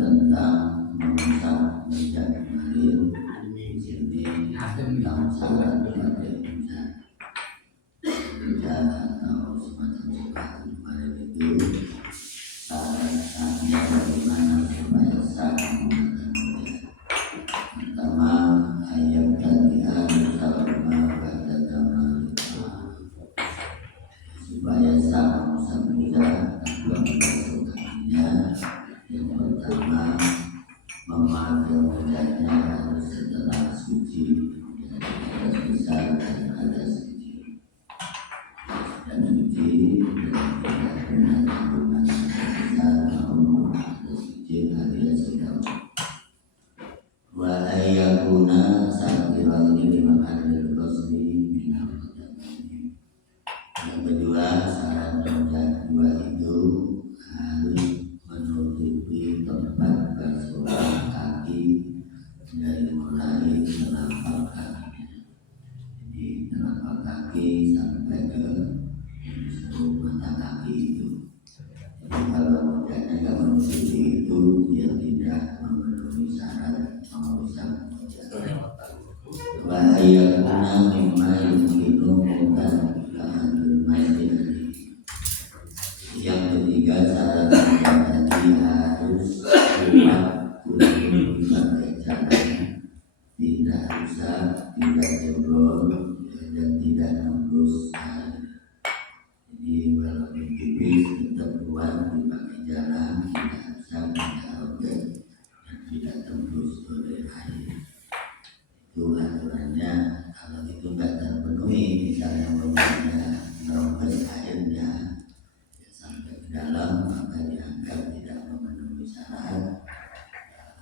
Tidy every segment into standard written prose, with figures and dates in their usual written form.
tentang memasak sejak kemarin ini tentang syarat pakai hujan atau semacam sepatu kemarin itu syarat-syaratnya bagaimana supaya sah menggunakan hujan. Pertama, ayat tabi'an salma pada zaman supaya sah mengusap hujan tanpa memasuk kakinya. Yang pertama, memakai wajahnya harus setelah suci, hadas besar dan hadas kecil. Dan suci dan tidak benar hubungan besar maupun hadas kecil alias sedang. Wa ayyakuna sa'irul lima hadil qasli minal qadami. Yang kedua, syarat dan dua itu harus menutupi tempat basuhan kaki dari mulai telapak kaki. Jadi telapak kaki sampai ke seluruh mata kaki itu. Jadi kalau hujannya tidak menutupi itu, dia tidak memenuhi syarat mengusap wajah. Bahaya karena mimma yumkinu mutan lahanul masjid. Yang ketiga, syarat tadi harus kuat untuk dipakai caranya, tidak rusak, tidak jebol, dan tidak nembus air. Jadi walaupun tipis tetap kuat dipakai jalan, tidak rusak, tidak robek, dan tidak tembus oleh air. Itu aturannya. Kalau itu nggak terpenuhi, misalnya mobilnya merobek airnya sampai ke dalam, maka dianggap tidak memenuhi syarat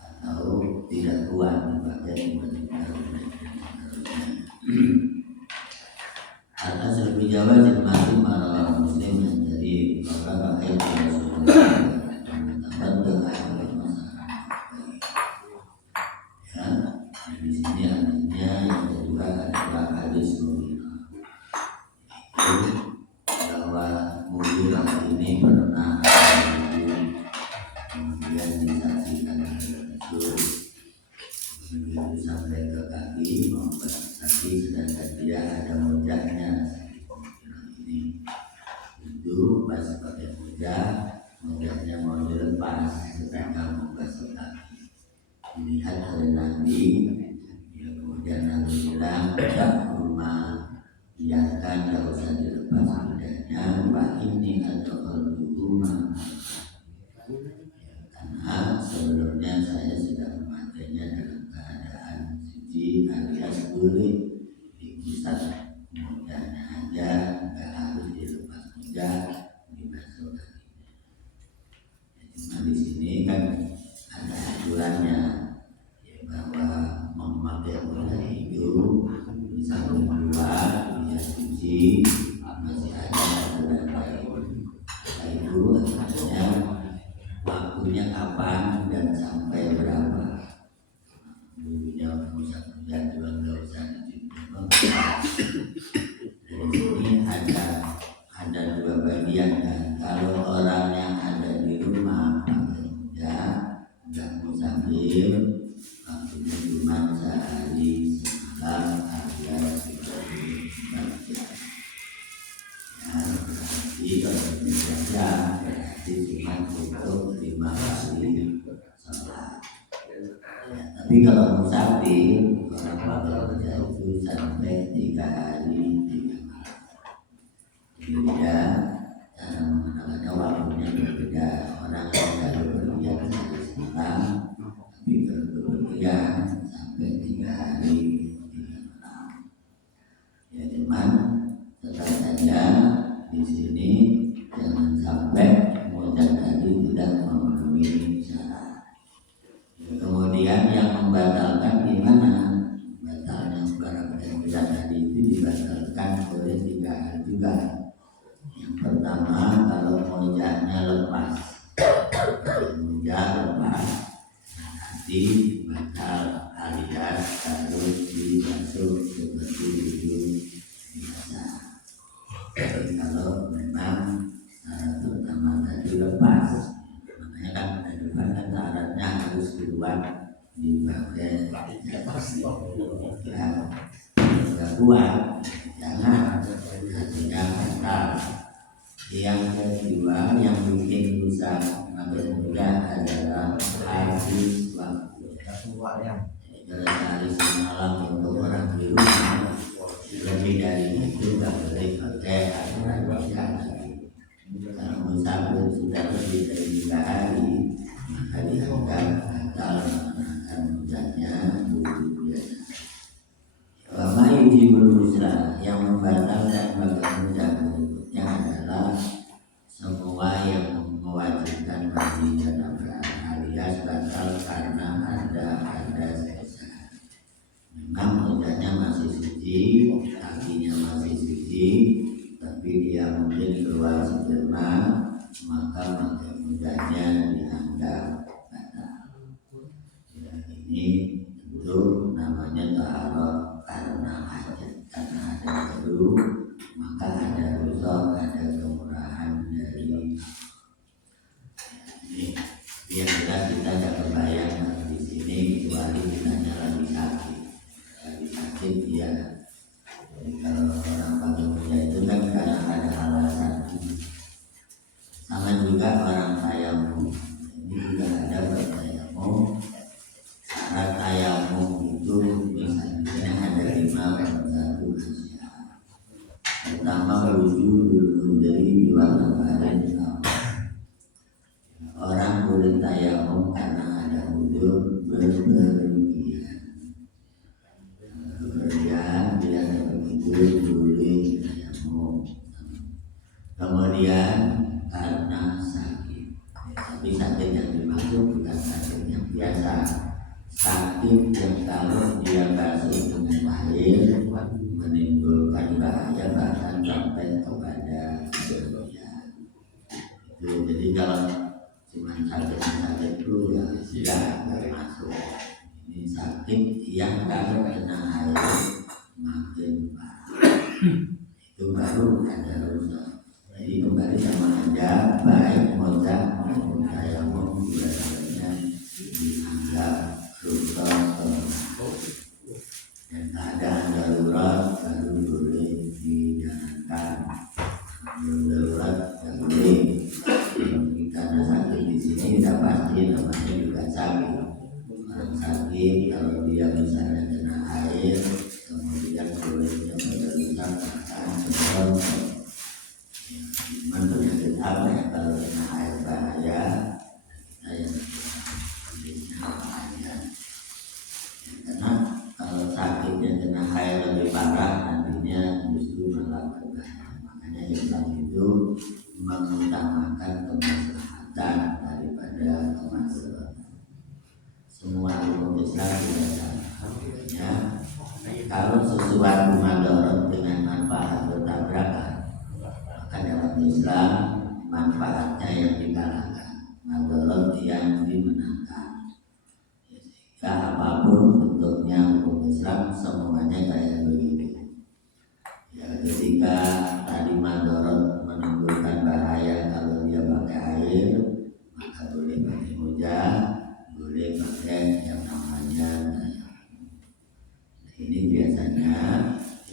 atau tidak kuat dipakai tiba-tiba. Atas lebih jawab jemaah para muslim yang jadi orang pakai Rasulullah teman-teman ke masyarakat. Ya, di sini hadisnya yang kedua adalah hadis Mughirah. Bahwa Mughirah ini pernah kemudian disaksikan oleh Rasul begitu sampai ke kaki maupun kaki, sedangkan dia ada mojaknya. Ini itu pas pakai mojaknya mau dilepas sedangkan mau basuh kaki. Dilihat oleh Nabi, dia kemudian Nabi bilang, "Dak rumah, biarkan, tidak usah dilepas mudahnya. Pak ini atau rumah, karena sebelumnya saya sudah memakainya dalam keadaan suci alias boleh diusap mudahnya aja, nggak harus dilepas mudah, dimasukkan." Cuma di sini kan ada aturannya, bahwa memakai mudah itu bisa keluar dia suci masih ada aturan lain. Itu artinya waktunya kapan dan sampai berapa. Dulunya usah mudah juga nggak usah dicuci. Dari sini ada dua bagian kan. Kalau orang yang ada di rumah pakai mudah nggak musafir, waktunya cuma sehari semalam alias 24 jam. Ya, berarti kalau dijaga berarti cuma untuk 5 kali sholat. Ya, tapi kalau musafir orang pakai kerja itu sampai 3 hari 3 malam. Jadi beda cara mengenalnya, waktunya berbeda. Orang yang kalau berpergian sehari semalam, tapi kalau berpergian sampai 3 hari 3 malam. Ya cuman tetap saja di sini jangan sampai modal membatalkan gimana? Batalnya barang dan tadi itu dibatalkan oleh 3 hal juga. Yang pertama, kalau mojanya lepas, moja lepas, nanti batal alias harus dibasuh seperti wudhu biasa. Jadi kalau memang syarat pertama tadi lepas, makanya kan depan kan syaratnya harus keluar dipakai ya, nggak kuat, jangan hasilnya batal. Yang kedua yang bikin rusak makin mudah adalah habis waktu. Kalau sehari semalam untuk orang di rumah lebih dari itu tak boleh pakai aturan wajah. Kalau musafir sudah lebih dari 3 hari maka dianggap batal melaksanakan wajahnya wudhu biasa. Wama yujibul musra, yang membatalkan batal wajah berikutnya adalah semua yang mewajibkan mandi janabah alias batal karena ada sisa. Memang wajahnya masih suci, kakinya masih suci, tapi dia mungkin keluar sperma, maka wajahnya dianggap batal. Ya, ini tentu namanya taharah karena hajat, karena ada baru maka ada rusak, ada kemurahan dari ini. Yang jelas kita tidak kebayang di sini kecuali kita lagi sakit ya. Jadi kalau orang pakai punya itu kan karena ada alasan. Sama juga orang tayamum, ini juga ada bertayamum. Syarat tayamum itu misalnya ada 5 satu usia. Pertama wujud dari jiwa kemarin. Orang boleh tayamum karena ada wujud berpergian. Kemudian bila ada wujud boleh tayamum. Kemudian karena sakit, tapi sakit yang dimaksud bukan sakit yang biasa, sakit yang kalau dia basuh dengan air menimbulkan bahaya bahkan sampai kepada kematian. Itu jadi kalau cuma sakit itu ya sudah termasuk. Ini sakit yang kalau kena air makin parah, itu baru ada rusak. Jadi kembali sama aja, baik moja maupun tayamum juga sebenarnya dianggap rusak dan keadaan darurat baru boleh dijalankan. Darurat tidak boleh. Karena sakit di sini tidak pasti namanya juga sakit. Orang sakit kalau dia misalnya kena air kemudian boleh rusak akan sebab penyakit apa ya kalau kena air bahaya kita yang kondisinya bahaya. Karena kalau sakitnya kena air lebih parah nantinya justru malah berbahaya. Makanya Islam itu mengutamakan kemaslahatan daripada kemaslahatan. Semua hukum Islam tidak sama. Artinya kalau sesuatu madorot dengan manfaat bertabrakan, maka dalam Islam manfaatnya yang dikalahkan, madorot yang dimenangkan. Jika apapun bentuknya hukum Islam semuanya kayak begitu. Ya, ketika tadi madorot menimbulkan bahaya kalau dia pakai air, maka boleh pakai hujan, boleh pakai yang namanya ini biasanya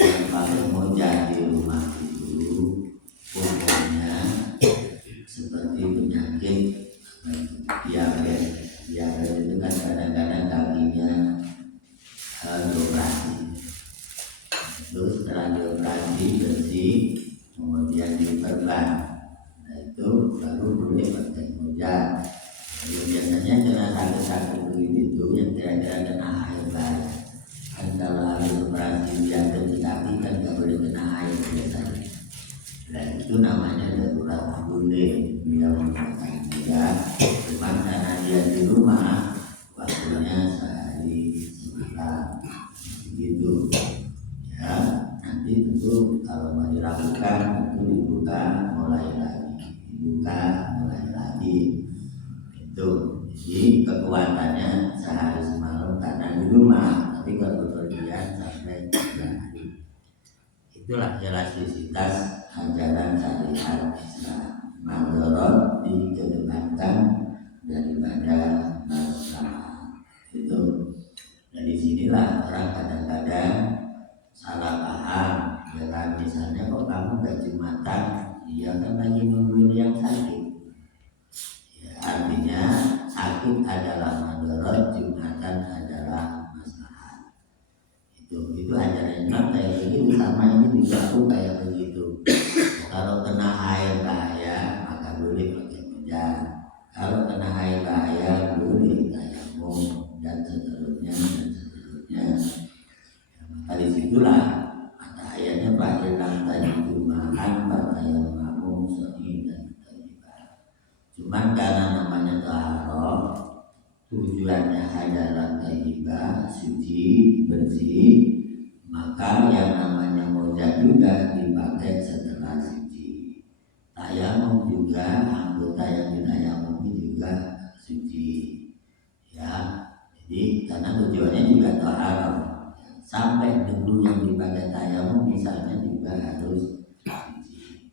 yang pakai hujan di rumah itu umumnya seperti penyakit diabetes. Diabetes itu kan kadang-kadang kakinya dioperasi. Terus setelah dioperasi bersih, kemudian diperban. Nah itu baru boleh pakai hujan. Jadi biasanya kena sakit-sakit begitu yang kira-kira kena air banyak. Kan kalau habis operasi diabetes kaki kan nggak boleh kena air biasanya. Dan itu namanya darurat, boleh dia menggunakan hujan. Cuma karena dia di rumah waktunya sehari bukan itu dibuka mulai lagi itu. Jadi kekuatannya sehari semalam karena di rumah, tapi kalau berpergian sampai 3 hari. Itulah elastisitas ajaran syariat Islam. Madorot dikedepankan daripada masalah. Itu dari sinilah orang kadang-kadang salah paham. Ya kan, misalnya kok kamu gak jumatan, dia kan lagi nungguin yang sakit. Ya, artinya sakit adalah madorot, jumatan adalah masalah. Itu ajaran Islam kayak begitu, sama ini juga aku kayak begitu. Kalau kena air bahaya maka boleh pakai hujan. Kalau kena air bahaya boleh tayamum dan seterusnya. Maka disitulah kata ayatnya pakiran tayamuman patayamum sa'idan thayyiban. Cuman karena namanya taharah, tujuannya adalah thayyibah, suci, bersih, maka yang namanya mojat juga dipakai setelah suci. Tayamum juga, anggota yang ditayamumi juga suci. Ya, jadi karena tujuannya juga taharah. Sampai debu yang dipakai tayamum misalnya juga harus suci.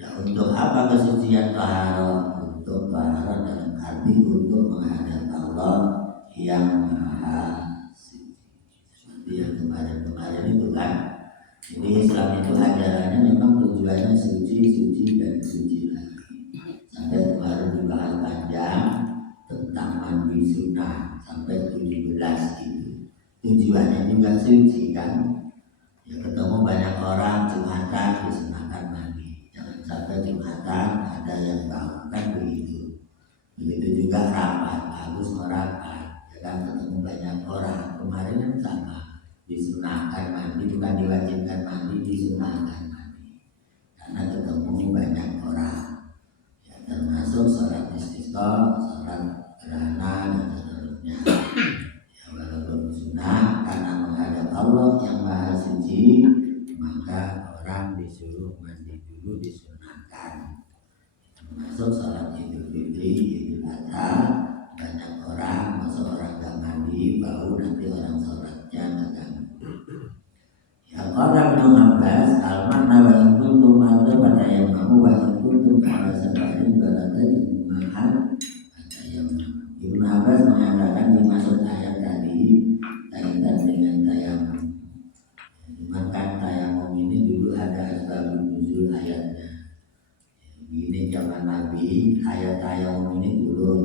Nah, untuk apa kesucian taharah? Untuk taharah dalam arti untuk menghadap Allah yang Maha Suci. Seperti yang kemarin itu kan. Jadi Islam itu ajarannya memang tujuannya suci dan suci lagi. Sampai kemarin dibahas panjang tentang mandi sunnah sampai 17 itu. Tujuannya juga suci kan. Ya ketemu banyak orang Jumatan disunahkan mandi. Jangan sampai Jumatan ada yang bangunkan begitu. Begitu juga rapat, bagus merapat. Ya kan ketemu banyak orang. Kemarin kan sama, disunahkan mandi, bukan diwajibkan mandi, disunahkan mandi. Karena ketemu banyak orang. Ya termasuk sholat istisqa, sholat gerhana dan seterusnya. Walaupun sunnah karena menghadap Allah yang Maha Suci, maka orang disuruh mandi dulu, disunahkan. Termasuk sholat Idul Fitri, Idul Adha, banyak orang, masuk orang gak mandi, bau nanti orang sholatnya terganggu. Ya qala Ibnu Abbas, al-manna wa in kuntum marda fatayammamu wa in kuntum ala safarin baladin ma'an fatayammamu. Ibnu Abbas mengatakan dimaksud ayat tadi kaitan dengan tayamum. Maka tayamum ini dulu ada asbabun nuzul ayatnya. Ini zaman Nabi ayat tayamum ini turun.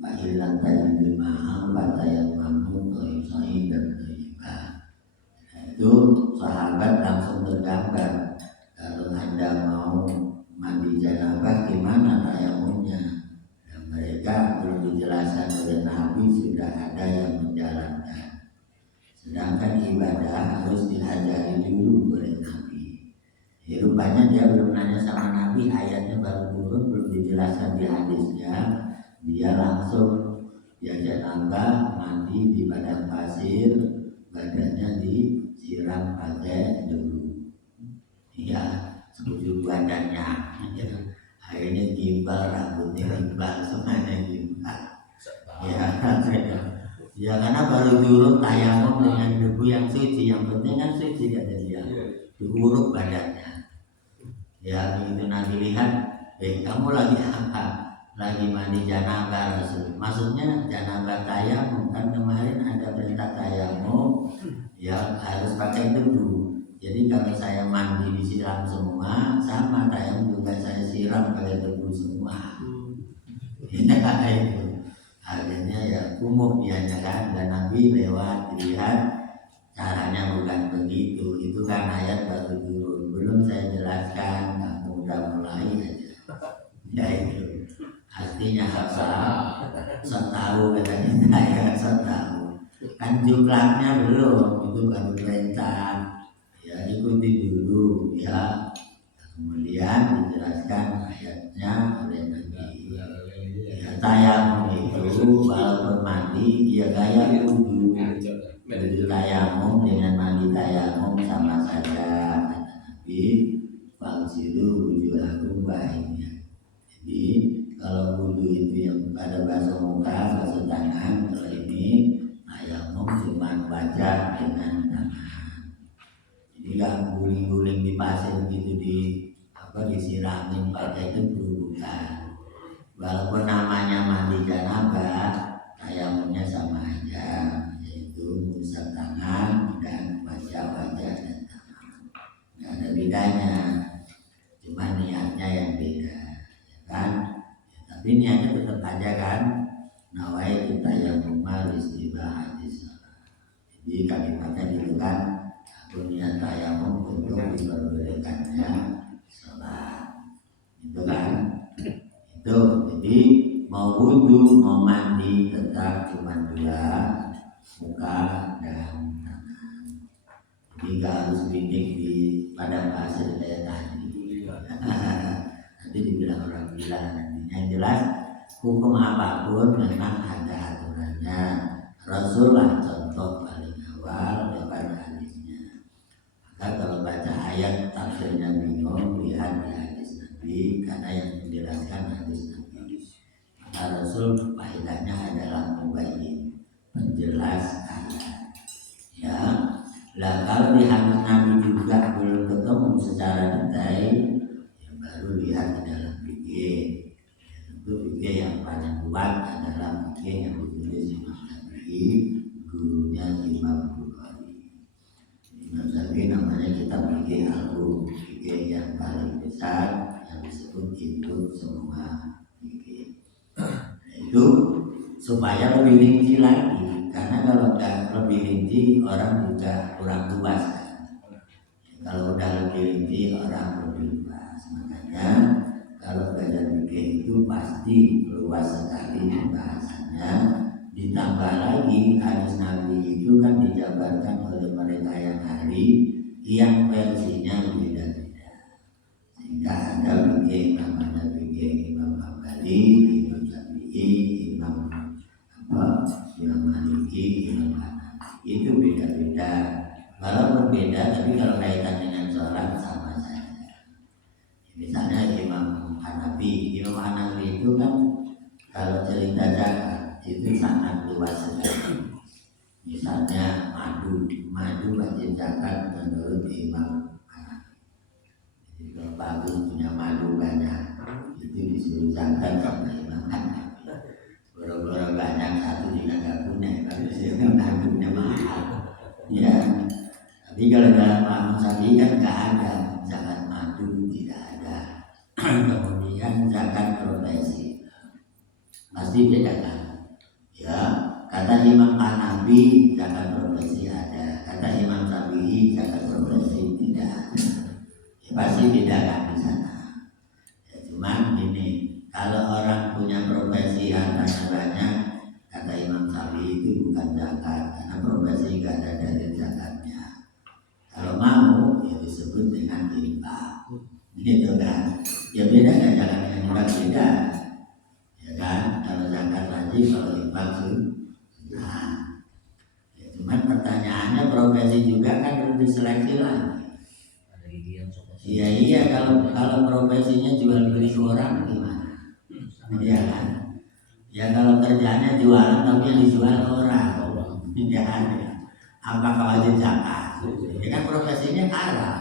Bahilan tayyibul ma'am fatayammamu sa'idan thayyiban. Itu sahabat langsung tergambar. Kalau Anda mau mandi janabah gimana tayamumnya? Mereka belum dijelaskan oleh Nabi, sudah ada yang menjalankan. Sedangkan ibadah harus diajari dulu oleh Nabi. Ya, rupanya dia belum nanya sama Nabi, ayatnya baru turun, belum dijelaskan di hadisnya. Dia langsung janabah mandi di padang pasir, badannya disiram pakai debu. Ya, sekujur badannya. Akhirnya gimbal, rambutnya gimbal, semuanya gimbal. Ya karena baru turun tayamum dengan debu yang suci. Yang penting kan suci kata dia. Diuruk badannya. Ya begitu Nabi lihat, kamu lagi apa? Lagi mandi janabah Rasul. Maksudnya janabah tayamum, kan kemarin ada perintah tayamum, ya harus pakai debu. Jadi kalau saya mandi disiram semua, sama tayamum juga saya siram pakai debu semua. Ya itu. Akhirnya ya umum biasanya kan, dan Nabi lewat dilihat caranya bukan begitu. Itu kan ayat baru turun. Belum saya jelaskan, kamu udah mulai aja. Ya itu. Artinya apa? Setahu katanya saya, setahu. Kan jumlahnya belum, itu baru perintah. Ya ikuti dulu ya, kemudian dijelaskan ayatnya oleh Nabi. Ya, tayamum itu walaupun mandi dia kayak wudhu. Jadi tayamum dengan mandi tayamum sama saja kata Nabi. baiknya. Jadi kalau wudhu itu yang pada basuh muka, basuh tangan, kalau ini tayamum cuma baca dengan tangan. Jadi nggak guling-guling di pasir gitu disiramin pakai itu bukan. Walaupun namanya mandi janabah, tayamumnya sama aja, yaitu mengusap tangan dan baca wajah dan tangan. Nggak ada bedanya, cuma niatnya yang beda, ya kan? Ya, tapi niatnya tetap aja kan. Nawaitu tayammum listibahatis. Jadi kalimatnya gitu kan. Aku niat tayamum untuk diperbolehkannya sholat, itu kan? Itu jadi mau wudhu mau mandi tetap cuma dua, muka dan tangan. Jadi nggak harus bidik di padang pasir kayak tadi. Nanti dibilang orang gila nantinya. Yang jelas hukum apapun memang ada aturannya. Rasulullah contoh paling awal lewat hadisnya. Maka kalau baca ayat tafsirnya bingung, lihat di hadis Nabi, karena yang menjelaskan hadis Nabi. Maka Rasul faedahnya adalah mubayyin, penjelas ayat. Ya, lah kalau di hadis Nabi juga belum ketemu secara detail, ya baru lihat di dalam fikih. Tentu fikih yang paling kuat adalah fikih yang ditulis Imam Syafi'i, gurunya Imam Bukhari. Imam Syafi'i namanya kitab fikih al-um, fikih yang paling besar yang disebut itu semua fikih. Itu supaya lebih rinci lagi, karena kalau nggak lebih rinci orang juga kurang luas kan. Kalau udah lebih rinci orang lebih luas, makanya kalau belajar fikih itu pasti luas sekali pembahasannya. Ditambah lagi hadis Nabi itu kan dijabarkan oleh mereka yang ahli, yang versinya beda-beda, sehingga ada fikih namanya fikih Imam Hambali, Imam Syafi'i, Imam Maliki, Imam Hanafi, itu beda-beda. Kalau berbeda, tapi kalau kaitan dengan sholat sama saja. Misalnya Imam Hanafi itu kan kalau cerita zakat itu sangat luas sekali. Misalnya madu wajib zakat menurut Imam Hanafi. Jadi kalau bagus punya madu banyak, itu disuruh zakat sama Imam Hanafi. Boro-boro banyak satu juga nggak punya, tapi madunya mahal. Ya, tapi kalau dalam Imam Syafi'i kan nggak ada zakat madu, tidak ada. Kemudian zakat profesi pasti beda kan? Ya, kata Imam Hanafi zakat profesi ada, kata Imam Syafi'i zakat profesi tidak ada. Ya, pasti beda kan di sana. Ya, cuman gini, kalau orang punya profesi hartanya banyak, kata Imam Syafi'i itu bukan zakat, karena profesi nggak ada dalil zakatnya. Kalau mau, ya disebut dengan infak, gitu kan? Ya beda kan, zakat dengan infak beda, ya kan? Kalau zakat wajib, kalau infak sunnah. Ya, cuman pertanyaannya profesi juga kan harus diseleksi lagi. Iya kalau profesinya jual beli orang gimana? Iya kan? Ya kalau kerjanya jualan tapi yang dijual orang, ya kan? Apakah wajib zakat? Ya kan profesinya haram.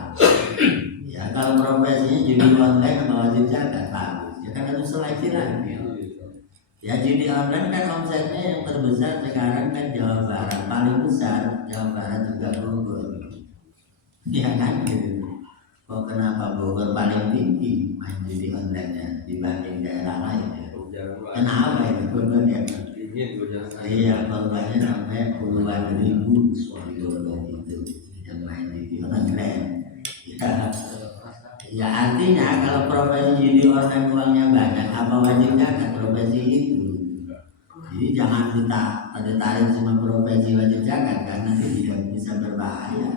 Ya kalau profesinya judi online apa wajib zakat? Bagus. Ya kan harus seleksi lagi. Ya judi online kan omsetnya yang terbesar sekarang kan Jawa Barat, paling besar Jawa Barat juga Bogor. Ya kan gitu. Kok kenapa Bogor paling tinggi main judi online-nya dibanding daerah lain? Kenapa itu korbannya? Iya, korbannya sampai puluhan ribu di Bogor itu yang main judi online. Ya artinya kalau profesi judi online uangnya banyak, apa wajib zakat profesi itu? Jadi jangan kita tarik semua profesi wajib zakat karena tidak bisa berbahaya.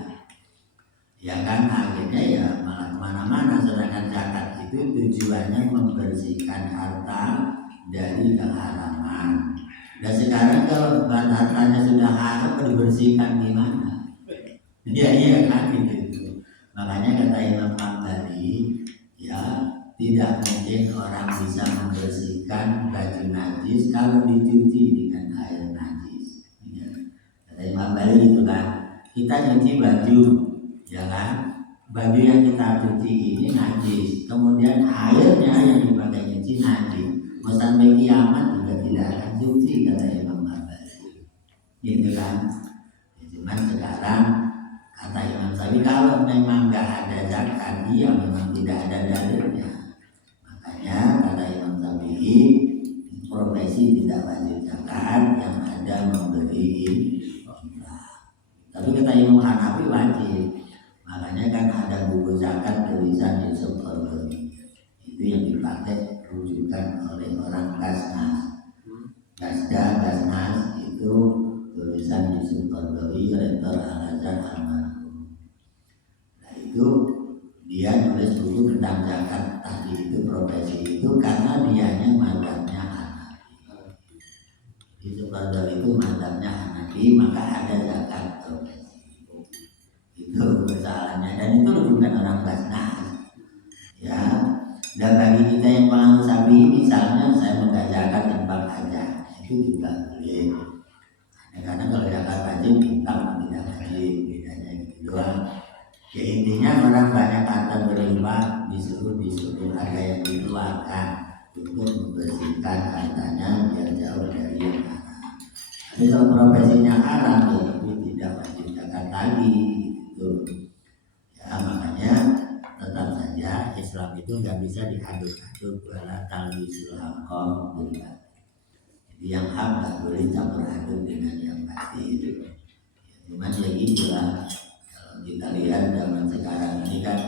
Ya kan akhirnya ya malah kemana-mana, sedangkan zakat itu tujuannya membersihkan harta dari keharaman. Dan sekarang kalau hartanya sudah haram, dibersihkan gimana? Iya kan gitu. Makanya kata Imam Hambali, ya tidak rajin orang bisa membersihkan baju najis kalau dicuci dengan air najis. Ya. Kata Imam Bali gitu kan, kita cuci baju, ya kan? Baju yang kita cuci ini najis, kemudian airnya yang dipakai cuci najis. Mau sampai kiamat juga tidak akan cuci, kata Imam Bali. Gitu kan? Cuman sekarang kata Imam Syafi'i kalau memang nggak ada zakat, dia memang tidak ada dalilnya. Makanya kata Imam Syafi'i profesi tidak wajib zakat, yang ada memberi infak. Tapi kata Imam Hanafi wajib. Makanya kan ada buku zakat tulisan Yusuf Qaradawi. Itu yang dipakai rujukan oleh orang Basnas. Basnas itu tulisan Yusuf Qaradawi, rektor Al-Azhar almarhum. Nah itu dia nulis buku tentang zakat tadi itu, profesi itu, karena dianya mazhabnya Hanafi. Yusuf Qaradawi itu mazhabnya Hanafi, maka ada zakat profesi. Itu kesalahannya, dan itu rujukan orang Basnas. Ya, dan bagi kita yang penganut sapi, misalnya saya mengajarkan infak aja, itu juga boleh. Karena kalau zakat wajib, infak tidak wajib, bedanya gitu doang. Ya, intinya orang banyak kata berinfak disuruh ada yang dikeluarkan untuk membersihkan hartanya biar jauh dari yang haram. Tapi kalau profesinya haram, ya tapi tidak wajib zakat lagi gitu. Ya makanya tetap saja Islam itu nggak bisa diaduk-aduk, wala talbisul haqqo bil batil. Jadi yang hak nggak boleh campur aduk dengan yang batil. Ya, cuman ya gitulah. Kalau kita lihat zaman sekarang ini kan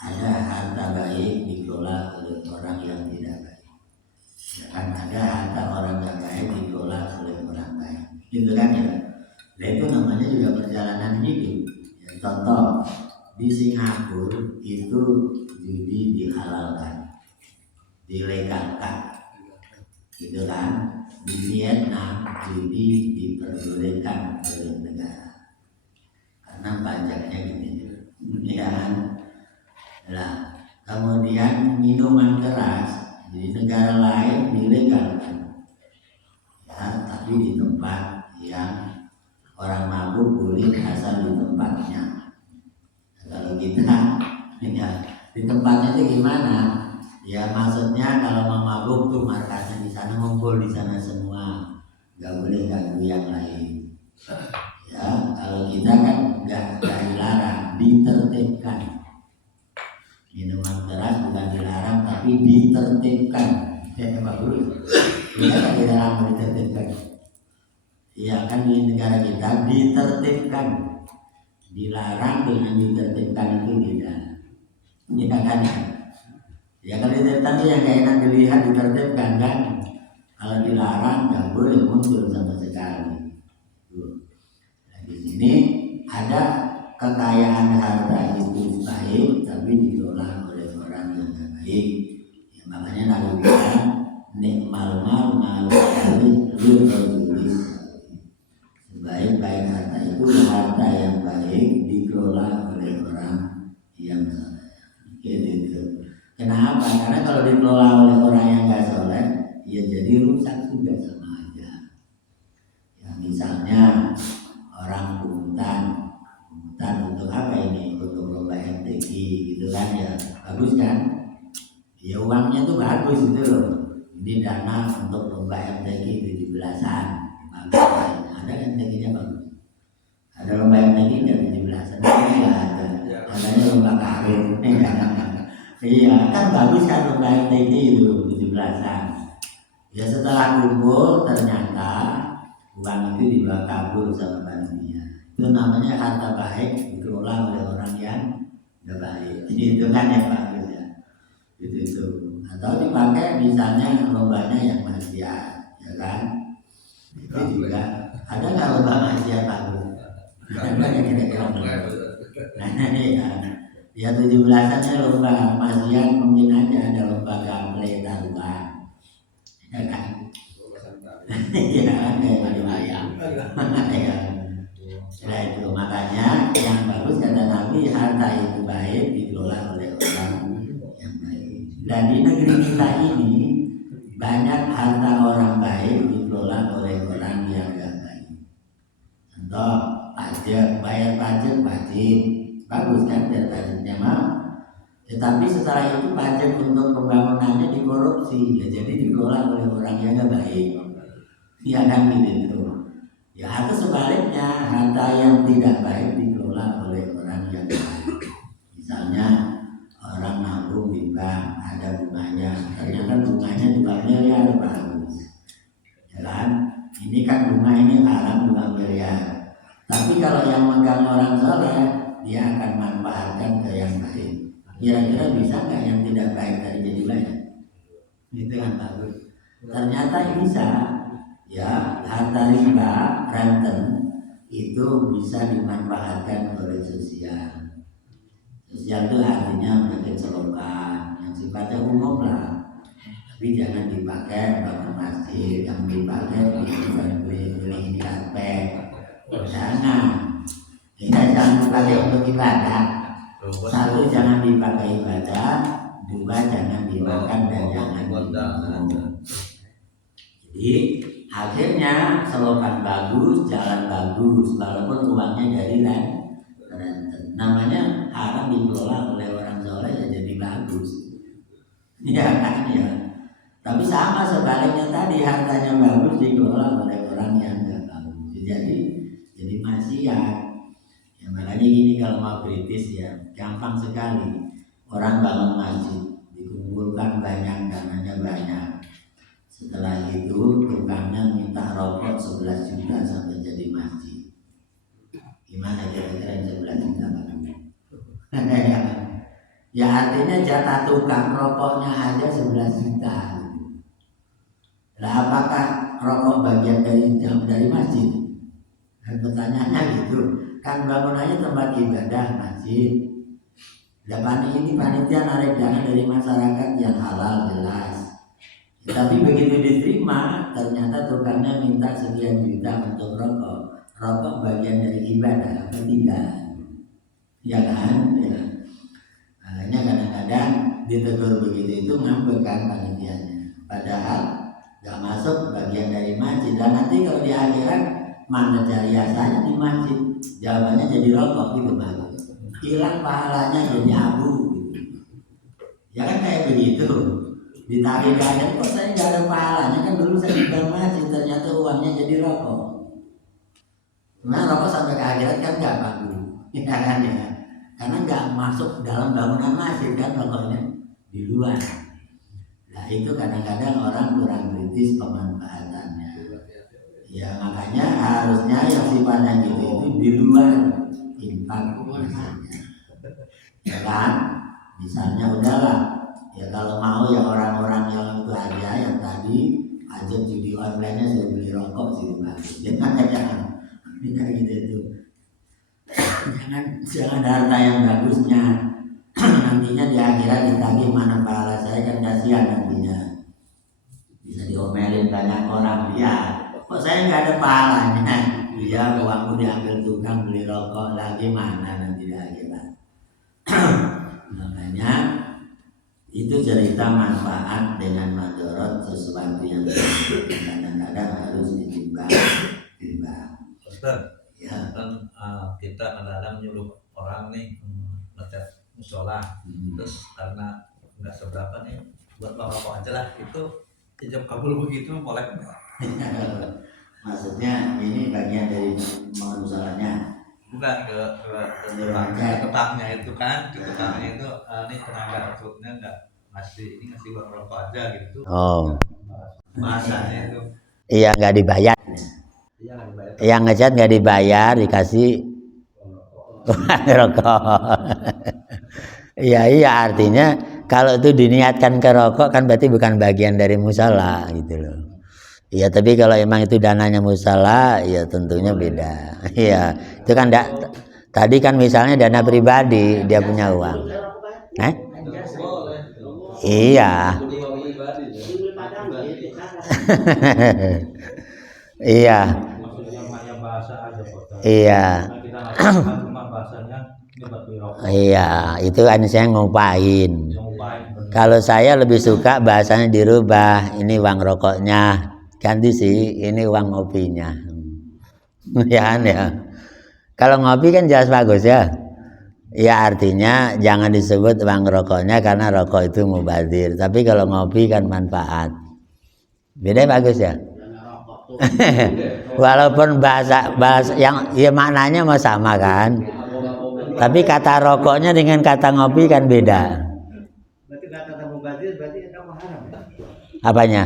ada harta baik dikelola oleh orang yang tidak baik. Ya kan ada harta orang yang baik dikelola oleh orang baik. Gitu kan ya. Nah itu namanya juga perjalanan hidup. Ya, contoh di Singapura itu judi dihalalkan, dilegalkan, gitu kan. Di Vietnam judi diperbolehkan oleh negara karena pajaknya gitu, ya. Nah, kemudian minuman keras di negara lain dilegalkan, ya, tapi di tempat yang orang mabuk boleh asal di tempatnya. Kalau kita ya, di tempatnya itu gimana? Ya maksudnya kalau mau mabuk tuh markasnya di sana, ngumpul di sana semua, nggak boleh ganggu yang lain. Ya kalau kita kan nggak dilarang, ditertibkan. Minuman keras bukan dilarang tapi ditertibkan. Ya bagus. Kita kan dilarang, ditertibkan. Ya kan di negara kita ditertibkan. Dilarang dengan ditertibkan itu tidak. Tidak kan? Ya kalau ditertibkan yang gak enak dilihat ditertibkan kan. Kalau dilarang nggak boleh muncul sama sekali. Nah, di sini ada kekayaan harta itu baik tapi dikelola oleh orang yang gak baik. Ya, makanya Nabi bilang nikmal mal sekali tulis. Sebaik-baik harta itu harta yang baik dikelola oleh orang yang soleh. Gitu. Kenapa? Karena kalau dikelola oleh orang yang nggak soleh, ya jadi rusak juga sama aja. Ya, misalnya orang pungutan untuk apa ini? Untuk lomba MTQ gitu kan ya, bagus kan? Ya uangnya tuh bagus gitu loh. Ini dana untuk lomba MTQ 17-an. Ada MTQ-nya bagus. Ada lomba MTQ kan 17-an, tapi nggak ada. Adanya lomba kawin. Iya kan bagus kan lomba MTQ itu 17-an. Ya setelah kumpul ternyata uang itu dibawa kabur sama panitia. Itu namanya harta baik dikelola oleh orang yang tidak baik. Itu kan yang bagus ya. Itu. Atau dipakai misalnya lombanya yang maksiat, ya kan? Itu juga ada nggak lomba maksiat bagus? Ada yang kira-kira ya 17-annya lomba maksiat mungkin aja ada lomba gameplay taruhan, ya kan? Iya kan kayak ayam. Nah itu makanya yang bagus kata Nabi harta itu baik dikelola oleh orang yang baik. Nah Dan di negeri kita ini banyak harta orang baik dikelola oleh orang yang gak baik. Contoh pajak, bayar pajak wajib, bagus kan biar pajaknya mau. Tetapi setelah itu pajak untuk pembangunannya dikorupsi, ya jadi dikelola oleh orang yang gak baik. Ya kan gitu. Ya atau sebaliknya harta yang tidak baik dikelola oleh orang yang baik. Misalnya orang nabung di bank ada bunganya, ternyata bunganya juga miliar bagus. Ya kan? Ini kan bunga ini haram 2 miliar. Tapi kalau yang megang orang soleh, dia akan manfaatkan ke yang baik. Kira-kira bisa nggak yang tidak baik tadi jadi baik? Itu kan bagus. Ternyata bisa. Ya, harta riba, renten itu bisa dimanfaatkan oleh sosial. Sosial itu artinya menjadi selokan yang sifatnya umum lah. Tapi jangan dipakai bangun masjid, yang dipakai beli karpet. Jangan. Kita jangan dipakai untuk ibadah. Satu, jangan dipakai ibadah. Dua, jangan dimakan dan jangan dimakan. Jadi akhirnya selokan bagus, jalan bagus, walaupun uangnya dari renten. Namanya haram dikelola oleh orang soleh ya jadi bagus. Ya kan ya. Tapi sama sebaliknya tadi hartanya bagus dikelola oleh orang yang enggak bagus. Jadi maksiat. Ya makanya gini kalau mau kritis ya gampang sekali. Orang bangun masjid dikumpulkan banyak dananya banyak. Setelah itu tukangnya minta rokok 11 juta sampai jadi masjid. Gimana kira-kira 11 juta ya artinya jatah tukang rokoknya aja 11 juta. Nah apakah rokok bagian dari masjid? Dan pertanyaannya gitu. Kan bangunannya tempat ibadah masjid. Depan ini panitia narik dana dari masyarakat yang halal jelas. Tapi begitu diterima, ternyata tukangnya minta sekian juta untuk rokok. Rokok bagian dari ibadah, atau tidak? Ya kan? Ya. Makanya kadang-kadang ditegur begitu itu ngambek kan panitianya. Padahal gak masuk bagian dari masjid. Dan nanti kalau di akhirat mana cari jasanya di masjid? Jawabannya jadi rokok gitu Pak. Hilang pahalanya jadi abu. Gitu. Ya kan kayak begitu. Ditarik aja, kok saya nggak ada pahalanya kan dulu saya di masjid ternyata uangnya jadi rokok. Nah rokok sampai ke akhirat kan nggak bagus, ya kan ya? Karena nggak masuk dalam bangunan masjid kan rokoknya di luar. Nah itu kadang-kadang orang kurang kritis pemanfaatannya. Ya makanya harusnya yang sifatnya gitu itu di luar infak masjidnya. Ya kan? Misalnya udahlah. Ya kalau mau ya orang-orang yang itu aja yang tadi aja judi online-nya saya beli rokok sih Pak. Jangan gitu itu. Jangan harta yang bagusnya. Nantinya di akhirat ditagih mana pahala saya kan kasihan nantinya. Bisa diomelin banyak orang dia. Kok saya nggak ada pahalanya? Dia uangku diambil tukang beli rokok lagi mana nanti di akhirat. Makanya itu cerita manfaat dengan madorot sesuatu yang kadang-kadang harus ditimbang. Ustaz, Ya. kan kita kadang-kadang menyuruh orang nih ngecat musola, terus karena nggak seberapa nih buat rokok aja lah, itu ijab kabul begitu boleh? Maksudnya ini bagian dari musolanya. Bukan ke tetangga itu kan, ke tetangga itu nih tenaga rekrutnya nggak ngasih buat rokok aja gitu. Oh. Bahasanya itu. Iya nggak dibayar. Yang ngecat nggak dibayar dikasih rokok. Iya artinya kalau itu diniatkan ke rokok kan berarti bukan bagian dari musala gitu loh. Iya tapi kalau emang itu dananya musala ya tentunya beda. Iya itu kan tadi kan misalnya dana pribadi dia punya uang. Iya. Iya. Iya. Iya, itu kan saya ngupain. Kalau saya lebih suka bahasanya dirubah, ini uang rokoknya, ganti sih ini uang ngopinya. Ya kan ya. Kalau ngopi kan jelas bagus ya. Ya artinya jangan disebut uang rokoknya karena rokok itu mubazir. Tapi kalau ngopi kan manfaat. Beda bagus ya. Walaupun bahasa yang ya maknanya mau sama kan. Tapi kata rokoknya dengan kata ngopi kan beda. Berarti kata mubazir berarti itu haram ya? Apanya?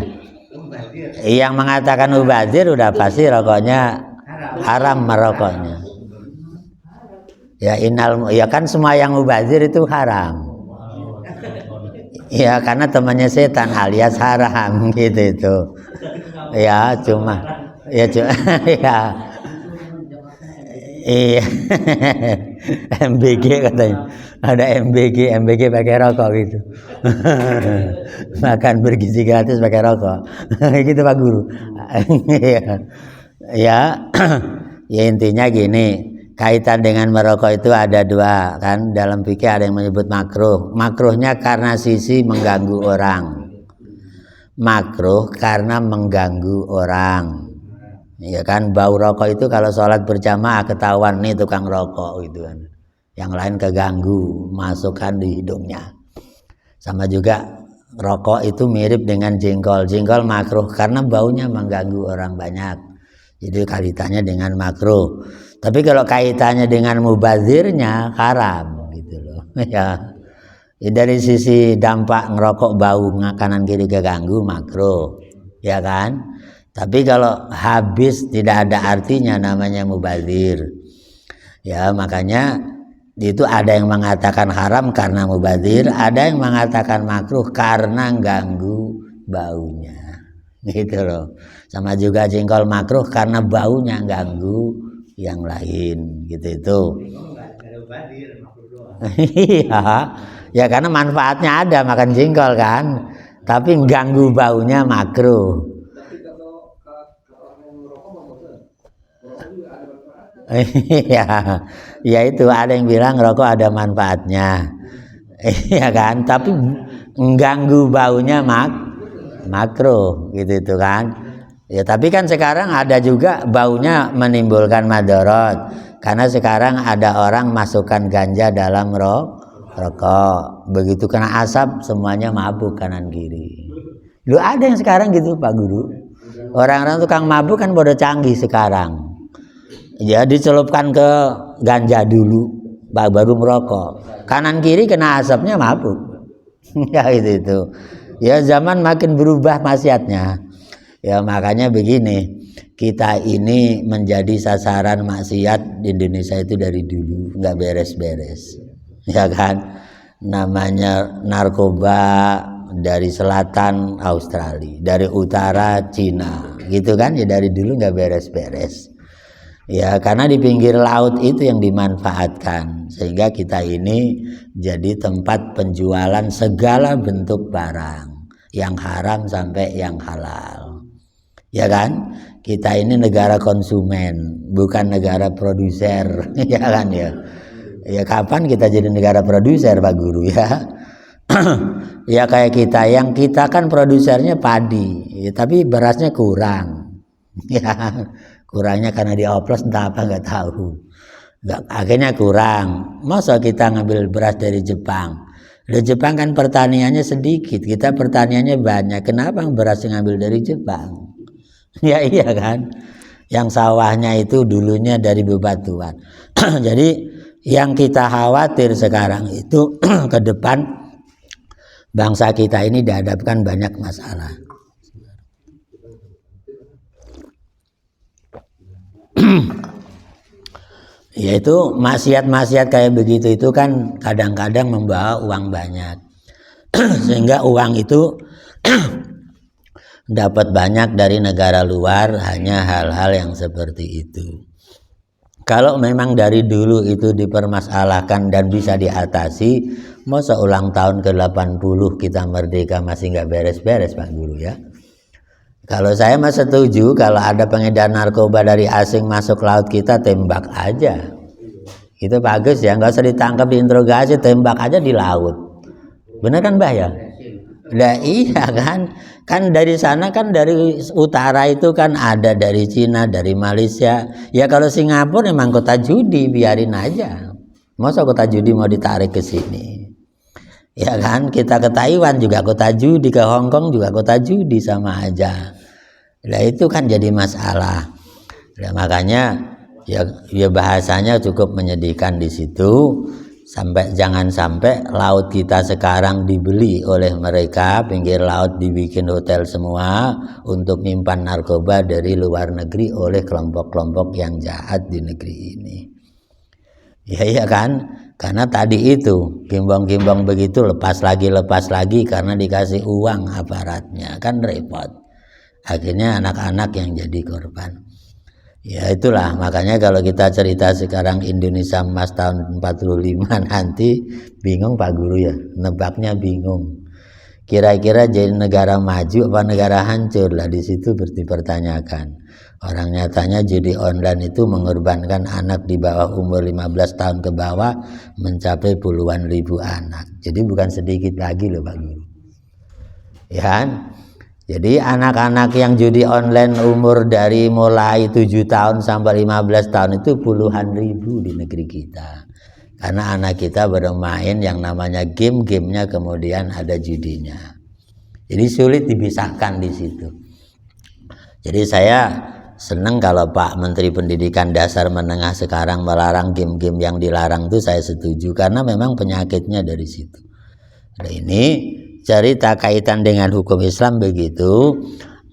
Mubazir. Yang mengatakan mubazir udah pasti rokoknya haram merokoknya. Ya ya kan semua yang mubazir itu haram. Ya karena temannya setan alias haram gitu itu. Ya cuma ya ya. Iya. MBG katanya. Ada MBG pakai rokok gitu. Makan bergizi gratis pakai rokok. Gitu Pak Guru. Ya. Ya intinya gini, kaitan dengan merokok itu ada dua kan, dalam fikih ada yang menyebut makruh. Makruhnya karena sisi mengganggu orang. Makruh karena mengganggu orang. Ya kan, bau rokok itu kalau sholat berjamaah ketahuan nih tukang rokok gitu kan. Yang lain keganggu, masukkan di hidungnya. Sama juga rokok itu mirip dengan jengkol. Jengkol makruh karena baunya mengganggu orang banyak. Jadi kaitannya dengan makruh. Tapi kalau kaitannya dengan mubazirnya haram gitu loh. Ya. Dari sisi dampak ngerokok bau kanan kiri keganggu makruh. Ya kan? Tapi kalau habis tidak ada artinya namanya mubazir. Ya makanya itu ada yang mengatakan haram karena mubazir, ada yang mengatakan makruh karena ganggu baunya. Gitu loh. Sama juga jengkol makruh karena baunya ganggu yang lain gitu itu. Iya. Ya karena manfaatnya ada makan jengkol kan. Tapi ganggu baunya makruh. Iya, ya itu ada yang bilang rokok ada manfaatnya, iya kan? Tapi mengganggu baunya makruh, gitu itu kan? Ya tapi kan sekarang ada juga baunya menimbulkan madorot, karena sekarang ada orang masukkan ganja dalam rokok, begitu kena asap semuanya mabuk kanan kiri. Lu ada yang sekarang gitu Pak Guru? Orang-orang tukang mabuk kan bodoh canggih sekarang. Ya dicelupkan ke ganja dulu baru merokok, kanan kiri kena asapnya mabuk. Ya itu ya zaman makin berubah maksiatnya. Ya makanya begini, kita ini menjadi sasaran maksiat di Indonesia itu dari dulu nggak beres-beres, ya kan? Namanya narkoba dari selatan Australia, dari utara Cina, gitu kan? Ya dari dulu nggak beres-beres. Ya karena di pinggir laut itu yang dimanfaatkan sehingga kita ini jadi tempat penjualan segala bentuk barang yang haram sampai yang halal, ya kan? Kita ini negara konsumen bukan negara produser. Ya kan ya. Ya kapan kita jadi negara produser Pak Guru ya? Ya kayak kita kan produsernya padi ya, tapi berasnya kurang. Ya kurangnya karena dioplos entah apa nggak tahu, akhirnya kurang. Masa kita ngambil beras dari Jepang? Dari Jepang kan pertaniannya sedikit, kita pertaniannya banyak. Kenapa beras ngambil dari Jepang? Ya iya kan, yang sawahnya itu dulunya dari bebatuan. Jadi yang kita khawatir sekarang itu ke depan bangsa kita ini dihadapkan banyak masalah. Yaitu maksiat-maksiat kayak begitu itu kan kadang-kadang membawa uang banyak. Sehingga uang itu dapat banyak dari negara luar hanya hal-hal yang seperti itu. Kalau memang dari dulu itu dipermasalahkan dan bisa diatasi, masa ulang tahun ke-80 kita merdeka masih nggak beres-beres Pak Guru ya. Kalau saya mah setuju kalau ada pengedar narkoba dari asing masuk laut kita tembak aja. Itu bagus ya, nggak usah ditangkap diinterogasi, tembak aja di laut. Bener kan Mbah ya? Lah iya kan dari sana kan dari utara itu kan ada dari Cina, dari Malaysia. Ya kalau Singapura memang kota judi, biarin aja. Masa kota judi mau ditarik ke sini? Ya kan, kita ke Taiwan juga kota judi, ke Hong Kong juga kota judi, sama aja. Nah itu kan jadi masalah. Nah, makanya ya bahasanya cukup menyedihkan di situ. Jangan sampai laut kita sekarang dibeli oleh mereka, pinggir laut dibikin hotel semua untuk nyimpan narkoba dari luar negeri oleh kelompok-kelompok yang jahat di negeri ini. Ya iya kan, karena tadi itu gimbong-gimbong begitu lepas lagi karena dikasih uang aparatnya, kan repot. Akhirnya anak-anak yang jadi korban. Ya itulah makanya kalau kita cerita sekarang Indonesia emas tahun 45 nanti bingung Pak Guru ya, nebaknya bingung. Kira-kira jadi negara maju apa negara hancur lah, di situ dipertanyakan. Orang nyatanya judi online itu mengorbankan anak di bawah umur 15 tahun ke bawah mencapai puluhan ribu anak. Jadi bukan sedikit lagi loh Pak Guru. Ya kan? Jadi anak-anak yang judi online umur dari mulai 7 tahun sampai 15 tahun itu puluhan ribu di negeri kita. Karena anak kita bermain yang namanya gamenya kemudian ada judinya. Jadi sulit dipisahkan di situ. Jadi saya senang kalau Pak Menteri Pendidikan Dasar Menengah sekarang melarang game-game yang dilarang itu, saya setuju karena memang penyakitnya dari situ. Nah, ini cerita kaitan dengan hukum Islam begitu,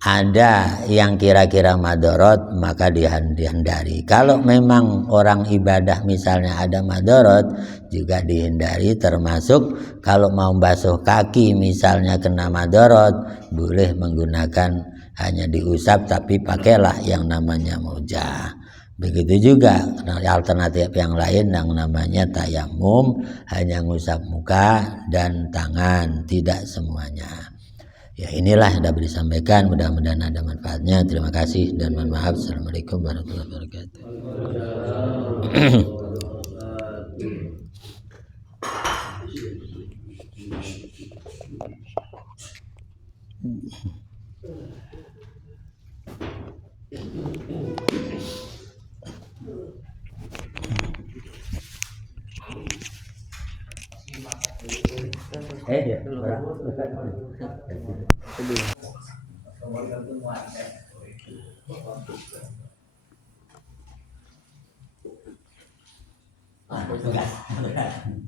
ada yang kira-kira madorot maka dihindari. Kalau memang orang ibadah misalnya ada madorot juga dihindari, termasuk kalau mau basuh kaki misalnya kena madorot boleh menggunakan hanya diusap tapi pakailah yang namanya mojah. Begitu juga alternatif yang lain yang namanya tayamum, hanya ngusap muka dan tangan, tidak semuanya. Ya inilah yang dapat disampaikan, mudah-mudahan ada manfaatnya. Terima kasih dan mohon maaf. Assalamualaikum warahmatullahi wabarakatuh. Ya.